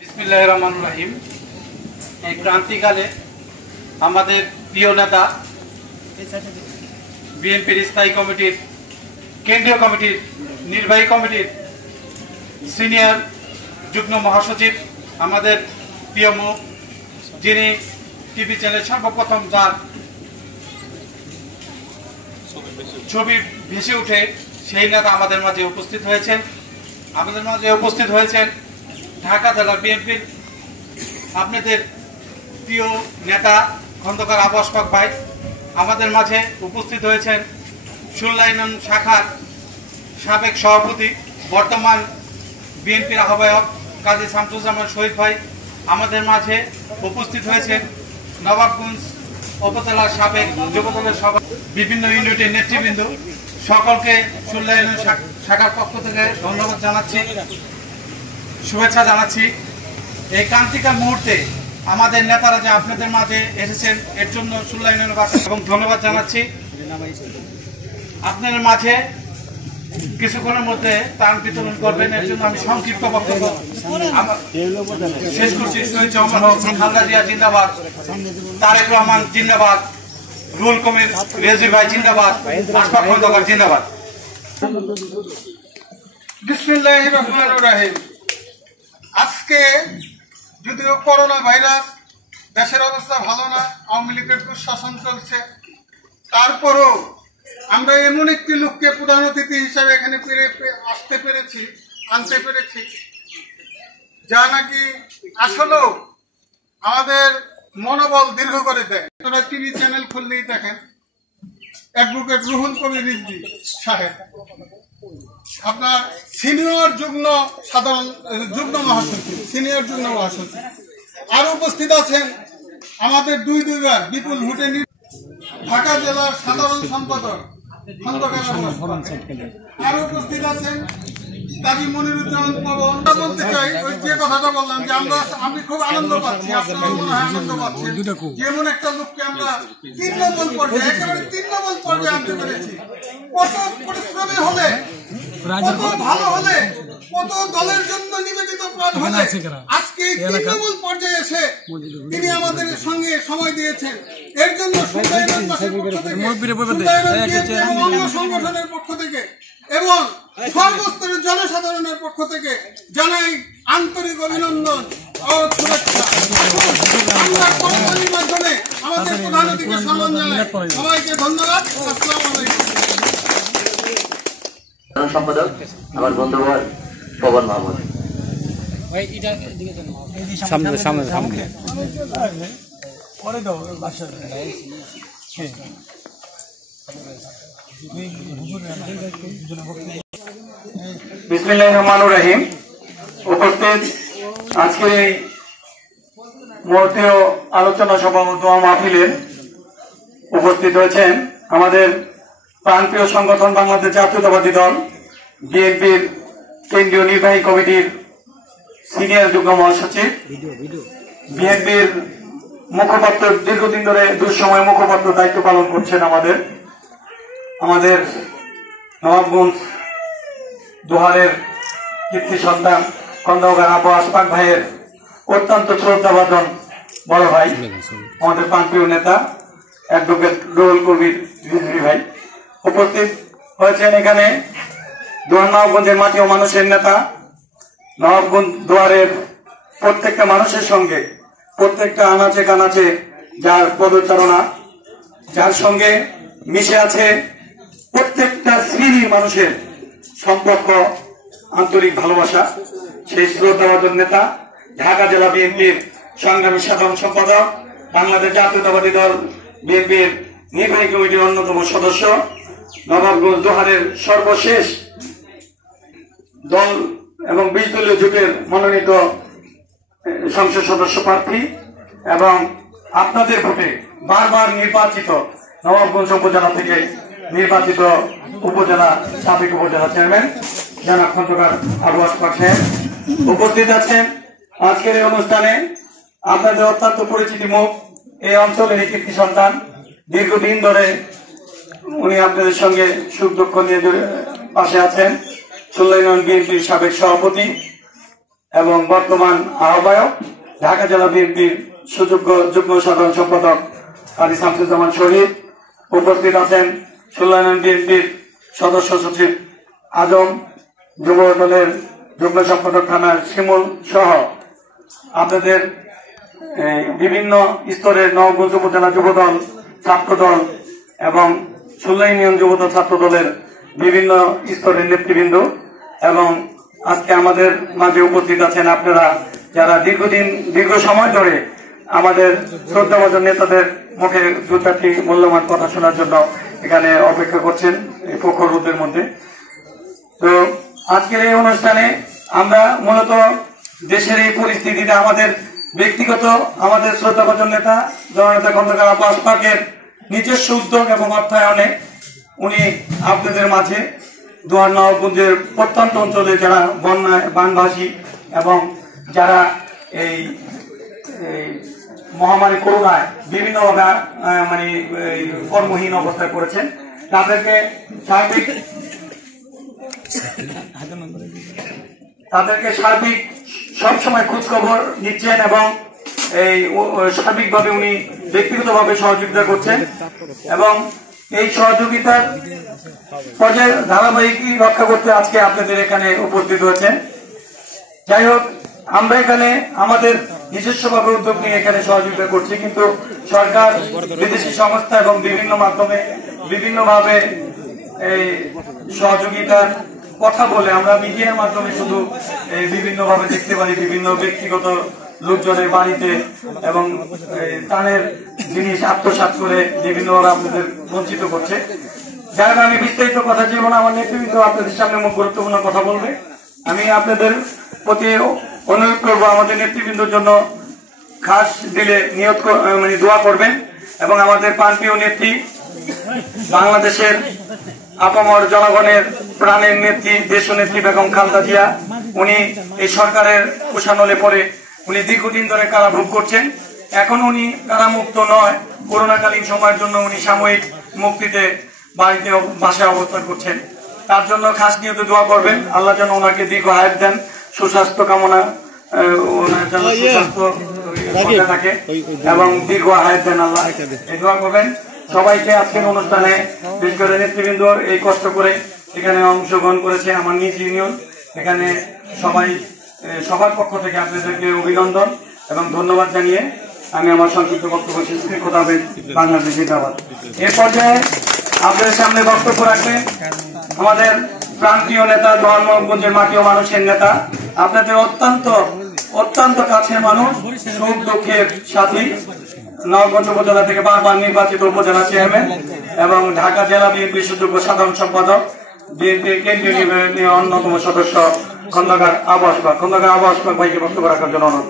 বিসমিল্লাহির রহমানির রহিম। এই ক্রান্তিকালে আমাদের প্রিয় নেতা বিএনপির স্থায়ী কমিটির কেন্দ্রীয় কমিটির নির্বাহী কমিটির সিনিয়র যুগ্ম মহাসচিব আমাদের প্রিয় মুখ, যিনি টিভি চ্যানেল সর্বপ্রথম যার ছবি ভেসে উঠে সেই নেতা আমাদের মাঝে উপস্থিত হয়েছেন ঢাকা জেলা বিএনপির আপনাদের প্রিয় নেতা খন্দকার আবু আশফাক ভাই। আমাদের মাঝে উপস্থিত হয়েছেন সুল্লাইন শাখার সাবেক সভাপতি, বর্তমান বিএনপির আহ্বায়ক কাজী শামসুজ্জামান শহীদ ভাই। আমাদের মাঝে উপস্থিত হয়েছেন নবাবগঞ্জ উপজেলার সাবেক যুবদলের সভা, বিভিন্ন ইউনিটের নেতৃবৃন্দ। সকলকে সুল্লাইন শাখার পক্ষ থেকে ধন্যবাদ জানাচ্ছি, শুভেচ্ছা জানাচ্ছি। এই ক্রান্তিকার মুহূর্তে আমাদের নেতারা যে আপনাদের মাঝে এসেছেন এর জন্য সুল্লাইনবাসী এবং ধন্যবাদ জানাচ্ছি। আপনাদের মাঝে কিছুক্ষণের মধ্যে ত্রাণ বিতরণ করবেন, এর জন্য আমি সংক্ষিপ্ত বক্তব্য শেষ করছি। শহীদ জামান হক, খালেদা জিয়া জিন্দাবাদ, তারেক রহমান জিন্দাবাদ, রুহুল কবির রিজভী ভাই জিন্দাবাদ, আশফাক খন্দকার জিন্দাবাদ। বিসমিল্লাহির রহমানির রহিম। আজকে যদিও করোনা ভাইরাস, দেশের অবস্থা ভালো না, আওয়ামী লীগের দুঃশাসন চলছে, তারপরও আমরা এমন একটি লোককে প্রধান অতিথি হিসাবে এখানে আনতে পেরেছি যা নাকি আসলেও আমাদের মনোবল দীর্ঘ করে দেয়। তোরা টিভি চ্যানেল খুললেই দেখেন অ্যাডভোকেট রুহুল কবির রিজভী সাহেব, আপনার সিনিয়র যুগ্ম মহাসচিব, আর উপস্থিত আছেন আমাদের দুইবার বিপুল ভোটে ঢাকা জেলার সাধারণ সম্পাদক খন্দকার, আর উপস্থিত আছেন কাজী মনিরুজ্জামান পবন। বলতে চাই ওই যে কথাটা বললাম যে আমি খুব আনন্দ পাচ্ছি, আপনারা মনে হয় আনন্দ পাচ্ছেন, যেমন একটা লোককে আমরা তৃণমূল পর্যায়ে আনতে পেরেছি। কত পরিশ্রমী হলে, কত ভালো হলে, কত দলের জন্য নিবেদিত প্রাণ হলে আজকে তৃণমূল পর্যায়ে এসে তিনি আমাদের সঙ্গে সময় দিয়েছেন। এর জন্য সংগঠনের পক্ষ থেকে এবং সর্বস্তরের জনসাধারণের পক্ষ থেকে জানাই আন্তরিক অভিনন্দন ও শুভেচ্ছা। আমরা কোম্পানির মাধ্যমে আমাদের প্রধান অতিথিকে সম্মান জানাই। সবাইকে ধন্যবাদ। আসসালামু আলাইকুম। সম্পাদক আমার বন্ধুবর পবন মাহমুদ। বিসমিল্লাহির রহমানির রহিম। উপস্থিত আজকে এই মুহূর্তীয় আলোচনা সভা দোয়া মাহফিলের উপস্থিত হয়েছেন আমাদের প্রাণপ্রিয় সংগঠন বাংলাদেশ জাতীয়তাবাদী দল বিএনপির কেন্দ্রীয় নির্বাহী কমিটির সিনিয়র যুগ্ম মহাসচিব, বিএনপির মুখপাত্র, দীর্ঘদিন ধরে দুঃসময় মুখপাত্র দায়িত্ব পালন করছেন আমাদের নবাবগঞ্জ দোহারের কীর্তি সন্তান খন্দকার আবু আশফাক ভাইয়ের অত্যন্ত শ্রদ্ধাভাজন বড় ভাই, আমাদের প্রাণপ্রিয় নেতা অ্যাডভোকেট রুহুল কবির রিজভী ভাই। উপস্থিত হয়েছেন এখানে নবাবগঞ্জের মাটি ও মানুষের নেতা, নবাবগঞ্জ দোয়ারের প্রত্যেকটা মানুষের সঙ্গে প্রত্যেকটা আনাচে কানাচে যার পদচারণা, যার সঙ্গে মিশে আছে প্রত্যেকটা শ্রেণীর মানুষের সম্পর্ক, আন্তরিক ভালোবাসা, সেই শ্রদ্ধাভাজন নেতা, ঢাকা জেলা বিএনপির সংগ্রামী সাধারণ সম্পাদক, বাংলাদেশ জাতীয়তাবাদী দল বিএনপির নির্বাহী কমিটির অন্যতম সদস্য, নবাবগঞ্জ দোহারের সর্বশেষ দল এবং 20 দলীয় জোটের মনোনীত সংসদ সদস্য প্রার্থী এবং আপনাদের ভোটে বারবার নির্বাচিত নবাবগঞ্জ উপজেলা থেকে নির্বাচিত সাবেক উপজেলা চেয়ারম্যান জনাব খন্দকার আবু আশফাক সাহেব উপস্থিত আছেন। আজকের এই অনুষ্ঠানে আপনাদের অত্যন্ত পরিচিত মুখ, এই অঞ্চলের কীর্তি সন্তান, দীর্ঘদিন ধরে উনি আপনাদের সঙ্গে সুখ দুঃখ নিয়ে পাশে আছেন, সুল্লাইন বিএনপির সাবেক সভাপতি এবং বর্তমান আহ্বায়ক ঢাকা জেলা বিএনপির সুযোগ্য যুগ্ম সাধারণ সম্পাদক কাজী শামসুজ্জামান শরীফ। উপস্থিত আছেন সুল্লাইন বিএনপির সদস্য সচিব আজম, যুব দলের যুগ্ম সম্পাদক থানার শিমুল সহ আপনাদের বিভিন্ন স্তরের নবগঞ্জ উপজেলা যুবদল, ছাত্রদল এবং সুল্লাই ইউনিয়ন যুবদল ছাত্রদলের বিভিন্ন স্তরের নেতৃবৃন্দ এবং আজকে আমাদের মাঝে উপস্থিত আছেন আপনারা যারা দীর্ঘ সময় ধরে আমাদের শ্রদ্ধাভাজন নেতাদের মুখে দু চারটি মূল্যবান কথা শোনার জন্য এখানে অপেক্ষা করছেন এই প্রখর রোদের মধ্যে। তো আজকের এই অনুষ্ঠানে আমরা মূলত দেশের এই পরিস্থিতিতে আমাদের ব্যক্তিগত আমাদের শ্রদ্ধাভাজন নেতা জননেতা খন্দকার আব্বাস পাকের নিজস্ব উদ্যোগ এবং অর্থায়নে উনি আপনাদের মাঝে দুয়ার নবাবগঞ্জের প্রত্যন্ত অঞ্চলে যারা বন্যায় বানভাসী এবং যারা এই মহামারী করোনায় বিভিন্নভাবে মানে কর্মহীন অবস্থায় পড়েছেন, তাদেরকে সার্বিক সবসময় খোঁজ খবর নিচ্ছেন এবং এই সার্বিকভাবে উনি ব্যক্তিগতভাবে সহযোগিতা করছেন এবং এই সহযোগিতার পর্যায়ে ধারাবাহিকই রক্ষা করতে আজকে আপনাদের এখানে উপস্থিত হয়েছেন। যাই হোক, আমরা এখানে আমাদের নিজস্বভাবে উদ্যোগ নিয়ে এখানে সহযোগিতা করছি, কিন্তু সরকার, বিদেশি সংস্থা এবং বিভিন্ন মাধ্যমে বিভিন্নভাবে এই সহযোগিতার কথা বলে আমরা মিডিয়ার মাধ্যমে শুধু বিভিন্নভাবে দেখতে পারি বিভিন্ন ব্যক্তিগত লোকজনের বাড়িতে এবং তাদের জিনিস আত্মসাৎ করে বিভিন্নভাবে আপনাদের বঞ্চিত করছে। যাই হোক, আমি বিস্তারিত কথা ছিল না, আমার নেতৃবৃন্দ আপনাদের সামনে মুখ গুরুত্বপূর্ণ কথা বলবে। আমি আপনাদের প্রতি অনুরোধ করবো আমাদের নেতৃবৃন্দের জন্য খাস দিলে নিয়ত মানে দোয়া করবেন এবং আমাদের প্রাণপ্রিয় নেত্রী, বাংলাদেশের আপামর জনগণের প্রাণের নেত্রী, দেশনেত্রী বেগম খালেদা জিয়া, উনি এই সরকারের কুশানলে পরে উনি দীর্ঘদিন ধরে কারাভোগ করছেন। এখন উনি কারামুক্ত নয়, করোনাকালীন সময়ের জন্য উনি সাময়িক মুক্তিতে বাড়িতে বাসায় অবস্থান করছেন। তার জন্য খাস নিয়ত দোয়া করবেন, আল্লাহ যেন ওনাকে দীর্ঘ হায়াত দেন, সুস্বাস্থ্য কামনা, ওনার যেন সুস্বাস্থ্য থাকে এবং দীর্ঘ হায়াত দেন আল্লাহ, এই দোয়া করবেন। সবাইকে আজকের অনুষ্ঠানে বিশেষ করে নেতৃবৃন্দ এই কষ্ট করে এখানে অংশগ্রহণ করেছে, আমার নিজ ইউনিয়ন, এখানে সবাই সবার পক্ষ থেকে আপনাদেরকে অভিনন্দন এবং ধন্যবাদ জানিয়ে আমি আমার সংক্ষিপ্ত বক্তব্য শেষ করি। খোদা হাফেজ, বাংলাদেশ জিন্দাবাদ। এর পর্যায়ে আপনাদের সামনে বক্তব্য রাখবেন আমাদের প্রান্তীয় নেতা, নবাবগঞ্জের মাটি ও মানুষের নেতা, আপনাদের অত্যন্ত কাছের মানুষ, সুখ দুঃখের সাথী, নবাবগঞ্জ উপজেলা থেকে বারবার নির্বাচিত উপজেলা চেয়ারম্যান এবং ঢাকা জেলা বিএনপির সুযোগ্য সাধারণ সম্পাদক, বিএনপির কেন্দ্রীয় অন্যতম সদস্য খন্দকার আব্বাস পাক ভাইকে বক্তব্য রাখার জন্য অনুরোধ।